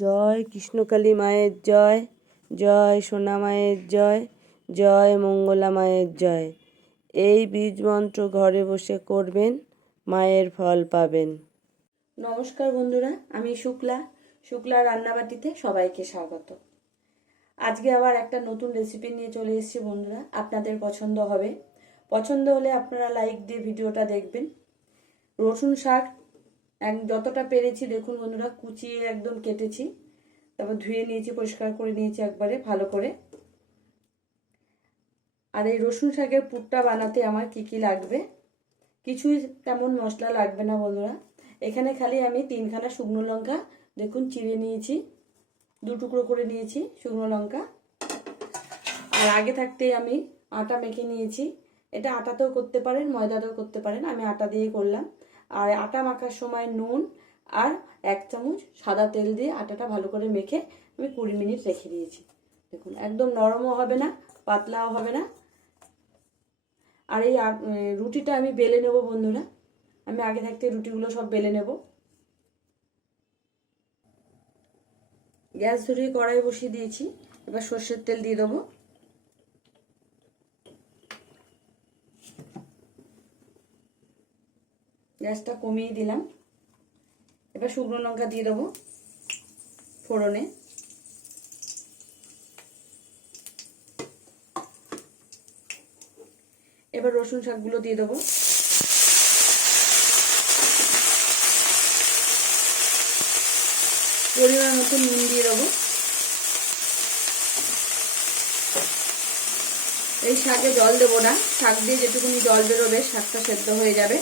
জয়, কৃষ্ণকালী মায়ের জয় জয় সোনা মায়ের জয় জয় মঙ্গলা মায়ের জয়। এই বীজ মন্ত্র ঘরে বসে করবেন, মায়ের ফল পাবেন। নমস্কার বন্ধুরা, আমি শুক্লা। শুক্লা রান্নাবাটিতে সবাইকে স্বাগত। আজকে আবার একটা নতুন রেসিপি নিয়ে চলে এসেছি বন্ধুরা। আপনাদের পছন্দ হবে। পছন্দ হলে আপনারা লাইক দিয়ে ভিডিওটা দেখবেন। রসুন শাক এক যতটা পেরেছি, দেখুন বন্ধুরা, কুচিয়ে একদম কেটেছি। তারপর ধুয়ে নিয়েছি, পরিষ্কার করে নিয়েছি একবারে ভালো করে। আর এই রসুন শাকের পুরটা বানাতে আমার কি কি লাগবে? কিছুই তেমন মশলা লাগবে না বন্ধুরা। এখানে খালি আমি তিনখানা শুকনো লঙ্কা, দেখুন চিড়ে নিয়েছি, দু টুকরো করে নিয়েছি শুকনো লঙ্কা। আর আগে থাকতেই আমি আটা মেখে নিয়েছি। এটা আটাতেও করতে পারেন, ময়দাতেও করতে পারেন, আমি আটা দিয়ে করলাম। আর আটা মাখার সময় নুন আর এক চামচ সাদা তেল দিয়ে আটাটা ভালো করে মেখে আমি কুড়ি মিনিট রেখে দিয়েছি। দেখুন, একদম নরমও হবে না, পাতলাও হবে না। আর এই রুটিটা আমি বেলে নেব বন্ধুরা। আমি আগে থাকতে রুটিগুলো সব বেলে নেব। গ্যাস ধরিয়ে কড়াই বসিয়ে দিয়েছি। এবার সর্ষের তেল দিয়ে দেবো। গ্যাসটা কমিয়ে দিলাম। এবার শুকনো লঙ্কা দিয়ে দেবো ফোড়নে। এবার রসুন শাকগুলো দিয়ে দেবো। পরিমাণ মতো নুন দিয়ে দেবো। এই শাকে জল দেবো না। শাক দিয়ে যেটুকুনি জল বেরোবে, শাকটা সেদ্ধ হয়ে যাবে।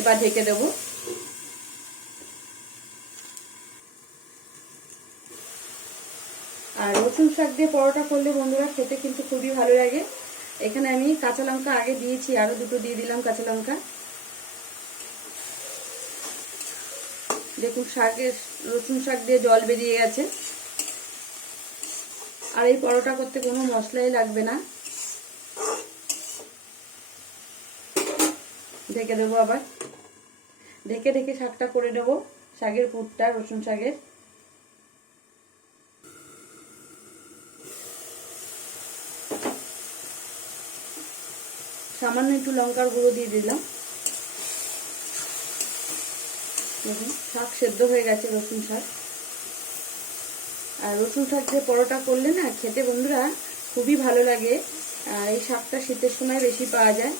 এবার ঢেকে দেবো। আর রসুন শাক দিয়ে পরোটা করলে বন্ধুরা খেতে কিন্তু খুবই ভালো লাগে। এখানে আমি কাঁচা লঙ্কা আগে দিয়েছি আরও দুটো দিয়ে দিলাম কাঁচা লঙ্কা। দেখুন শাকের রসুন শাক দিয়ে জল বেরিয়ে গেছে। আর এই পরোটা করতে কোনো মশলাই লাগবে না। ঢেকে দেবো আবার। ঢেকে ঢেকে শাকটা করে নেব। শাকের পুরটা, রসুন শাকের। সামান্য একটু লঙ্কার গুঁড়ো দিয়ে দিলাম। দেখুন, শাক সেদ্ধ হয়ে গেছে রসুন শাক। আর রসুন শাক যে পরোটা করলে না, খেতে বন্ধুরা খুবই ভালো লাগে। আর এই শাকটা শীতের সময় বেশি পাওয়া যায়।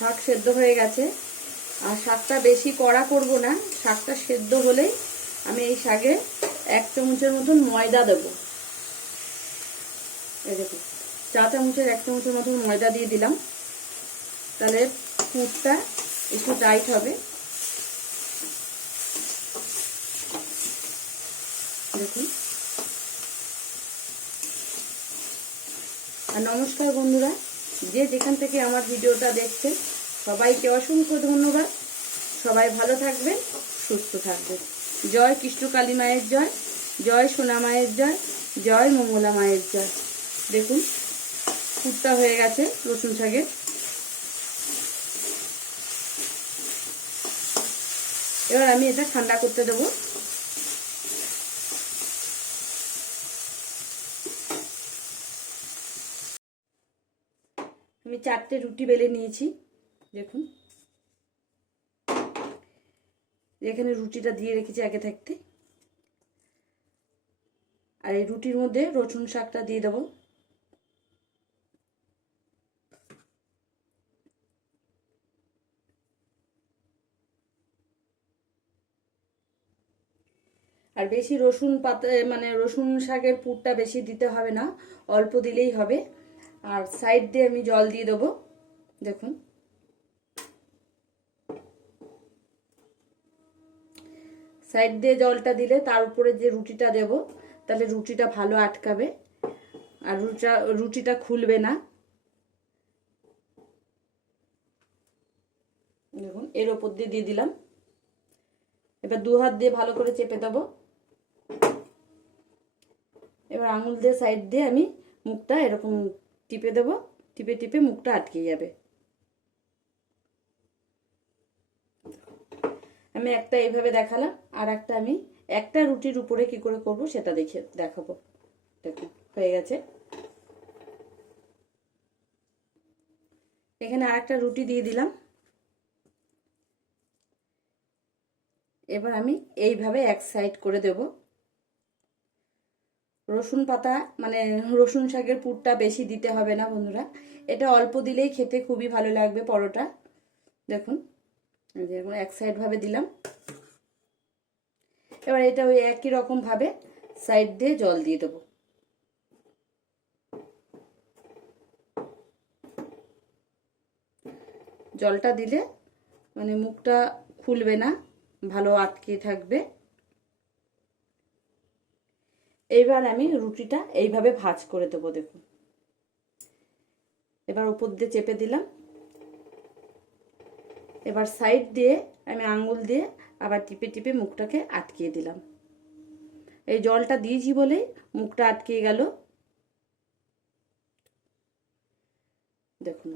শাক সেদ্ধ হয়ে গেছে। আর শাকটা বেশি কড়া করব না, শাকটা সেদ্ধ হলেই আমি এই শাকে এক চামচের মতন ময়দা দেব। দেখুন চা চামচের এক চামচের মতন ময়দা দিয়ে দিলাম। তাহলে পুরটা একটু টাইট হবে। দেখুন। আর নমস্কার বন্ধুরা, যে যেখান থেকে আমার ভিডিওটা দেখছেন সবাইকে অসংখ্য ধন্যবাদ। সবাই ভালো থাকবেন, সুস্থ থাকবেন। জয় কৃষ্ণকালী মায়ের জয় জয় সোনা মায়ের জয় জয় মঙ্গলা মায়ের জয়। দেখুন কুটটা হয়ে গেছে রসুন শাকের। এবার আমি এটা ঠান্ডা করতে দেবো। আমি চারটে রুটি বেলে নিয়েছি। দেখুন। এখানে রুটিটা দিয়ে রেখেছি আগে থাকতে। আর এই রুটির মধ্যে রসুন শাকটা দিয়ে দেবো। আর বেশি রসুন পাতা মানে রসুন শাকের পুরটা বেশি দিতে হবে না, অল্প দিলেই হবে। আর সাইড দিয়ে আমি জল দিয়ে দেবো। দেখুন। সাইড দিয়ে জলটা দিলে তার উপরে যে রুটিটা দেব, তাহলে রুটিটা ভালো আটকাবে। আর রুটিটা রুটিটা খুলবে না। দেখুন, এর ওপর দিয়ে দিয়ে দিলাম। এবার দু হাত দিয়ে ভালো করে চেপে দেবো। এবার আঙুল দিয়ে সাইড দিয়ে আমি মুখটা এরকম টিপে দেবো। টিপে টিপে মুখটা আটকে যাবে। আমি একটা এইভাবে দেখালাম, আর একটা আমি, একটা রুটির উপরে কি করে করব সেটা দেখে দেখাবো। দেখুন হয়ে গেছে? এখানে আর একটা রুটি দিয়ে দিলাম। এবার আমি এইভাবে এক সাইড করে দেব। রসুন পাতা মানে রসুন শাকের পুরটা বেশি দিতে হবে না বন্ধুরা। এটা অল্প দিলেই খেতে খুবই ভালো লাগবে পরোটা। দেখুন। যেরকম এক সাইড ভাবে দিলাম। এবার এটা ওই একই রকম ভাবে সাইড দিয়ে জল দিয়ে দেবো। জলটা দিলে মানে মুখটা খুলবে না, ভালো আটকে থাকবে। এইবার আমি রুটিটা এইভাবে ভাজ করে দেবো, দেখুন। এবার উপর দিয়ে চেপে দিলাম। এবার সাইড দিয়ে আমি আঙুল দিয়ে আবার টিপে টিপে মুখটাকে আটকিয়ে দিলাম। এই জলটা দিয়েছি বলে মুখটা আটকে গেল। দেখুন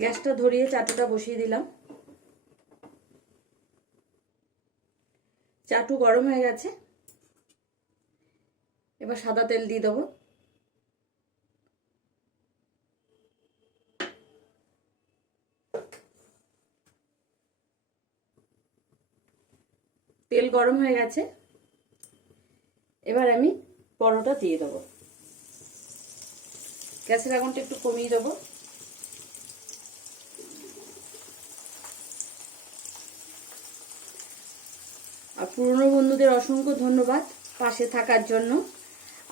গ্যাসটা ধরিয়ে চাটুটা বসিয়ে দিলাম। চাটু গরম হয়ে গেছে। এবার সাদা তেল দিয়ে দেবো। তেল গরম হয়ে গেছে। এবার আমি পরোটা দিয়ে দেবো। গ্যাসের আগুনটা একটু কমিয়ে দেবো। আর পুরনো বন্ধুদের অসংখ্য ধন্যবাদ পাশে থাকার জন্য।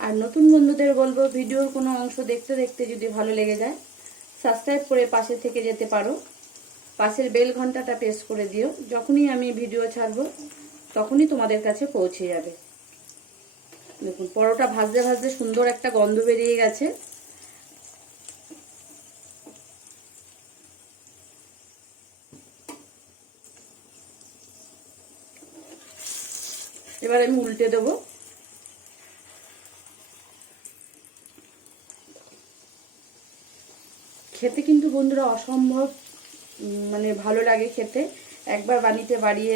আর নতুন বন্ধুদের বলব, ভিডিওর কোনো অংশ দেখতে দেখতে যদি ভালো লেগে যায় সাবস্ক্রাইব করে পাশে থেকে যেতে পারো। পাশের বেল ঘন্টাটা প্রেস করে দিও। যখনই আমি ভিডিও ছাড়বো, তখনই তোমাদের কাছে পৌঁছে যাবে। দেখুন, পরোটা ভাজতে ভাজতে সুন্দর একটা গন্ধ বেরিয়ে গেছে। এবার আমি উল্টে দেবো খেতে কিন্তু বন্ধুরা অসম্ভব মানে ভালো লাগে খেতে। একবার বানিতে বাড়িয়ে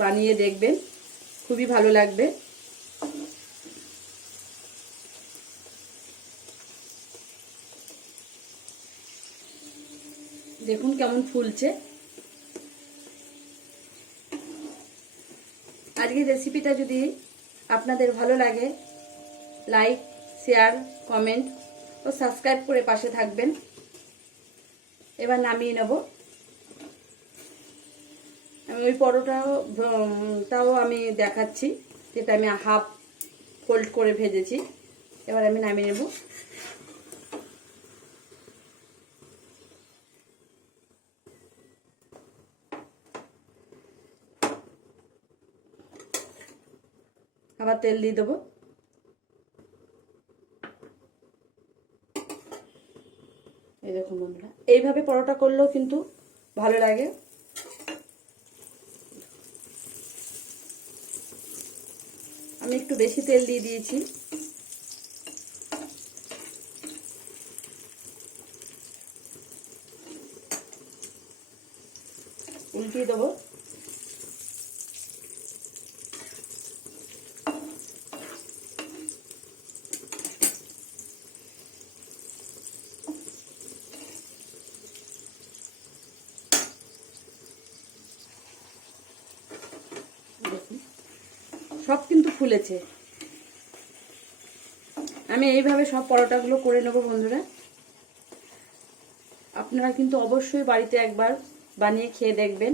বানিয়ে দেখবেন। খুবই ভালো লাগবে। দেখুন কেমন ফুলছে। আজকের রেসিপিটা যদি আপনাদের ভালো লাগে লাইক শেয়ার কমেন্ট ও সাবস্ক্রাইব করে পাশে থাকবেন। এবার নামিয়ে নেব। আমি ওই পরোটাও তাও আমি দেখাচ্ছি, যেটা আমি হাফ ফোল্ড করে ভেজেছি। এবার আমি নামিয়ে নেব। আবার তেল দিয়ে দেবো। এই দেখুন বন্ধুরা, এইভাবে পরোটা করলেও কিন্তু ভালো লাগে। আমি একটু বেশি তেল দিয়ে দিয়েছি। উল্টিয়ে দেবো। সব কিন্তু ফুলেছে আমি এইভাবে সব পরোটাগুলো করে নেব বন্ধুরা। আপনারা কিন্তু অবশ্যই বাড়িতে একবার বানিয়ে খেয়ে দেখবেন।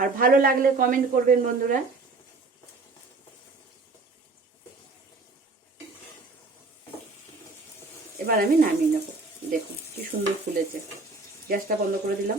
আর ভালো লাগলে কমেন্ট করবেন বন্ধুরা। এবার আমি নামিয়ে নেব। দেখুন কি সুন্দর ফুলেছে গ্যাসটা বন্ধ করে দিলাম।